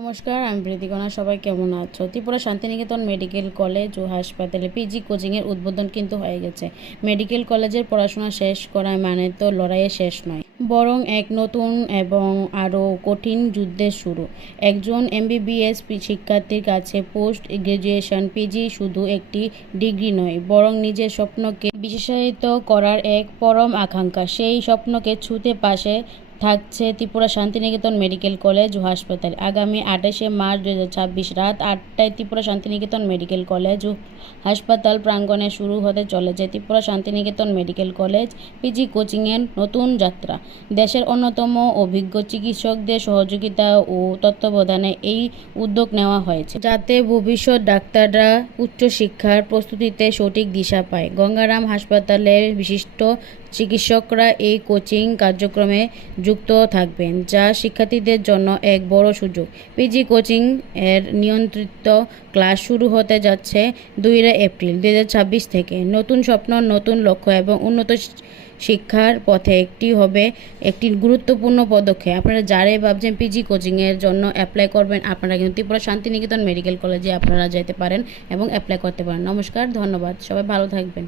নমস্কার, আমি প্রীতিকণা। সবাই কেমন আছো? ত্রিপুরা শান্তিনিকেতন মেডিকেল কলেজ ও হাসপাতালে পিজি কোচিংয়ের উদ্বোধন কিন্তু হয়ে গেছে। মেডিকেল কলেজের পড়াশোনা শেষ করা মানে তো লড়াইয়ে শেষ নয়, বরং এক নতুন এবং আরও কঠিন যুদ্ধের শুরু। একজন এমবিবিএস শিক্ষার্থীর কাছে পোস্ট গ্রাজুয়েশন পিজি শুধু একটি ডিগ্রি নয়, বরং নিজের স্বপ্নকে বিশেষায়িত করার এক পরম আকাঙ্ক্ষা। সেই স্বপ্নকে ছুঁতে পাশে থাকছে ত্রিপুরা শান্তিনিকেতন মেডিকেল কলেজ ও হাসপাতাল। আগামী 28শে মার্চ 2026 রাত 8টায় ত্রিপুরা শান্তিনিকেতন মেডিকেল কলেজ ও হাসপাতাল প্রাঙ্গণে শুরু হতে চলেছে Tripura Shantiniketan medical college PG কোচিংয়ের নতুন যাত্রা। দেশের অন্যতম অভিজ্ঞ চিকিৎসকদের সহযোগিতা ও তত্ত্বাবধানে এই উদ্যোগ নেওয়া হয়েছে, যাতে ভবিষ্যৎ ডাক্তাররা উচ্চশিক্ষার প্রস্তুতিতে সঠিক দিশা পায়। গঙ্গারাম হাসপাতালের বিশিষ্ট চিকিৎসকরা এই কোচিং কার্যক্রমে যুক্ত থাকবেন, যা শিক্ষার্থীদের জন্য এক বড় সুযোগ। পিজি কোচিং এর নিয়ন্ত্রিত ক্লাস শুরু হতে যাচ্ছে 2 এপ্রিল 2026 থেকে। নতুন স্বপ্ন, নতুন লক্ষ্য এবং উন্নত শিক্ষার পথে একটি গুরুত্বপূর্ণ পদক্ষেপ। আপনারা যারাই ভাবছেন পিজি কোচিংয়ের জন্য অ্যাপ্লাই করবেন, আপনারা কিন্তু ত্রিপুরা শান্তিনিকেতন মেডিকেল কলেজে আপনারা যেতে পারেন এবং অ্যাপ্লাই করতে পারেন। নমস্কার, ধন্যবাদ, সবাই ভালো থাকবেন।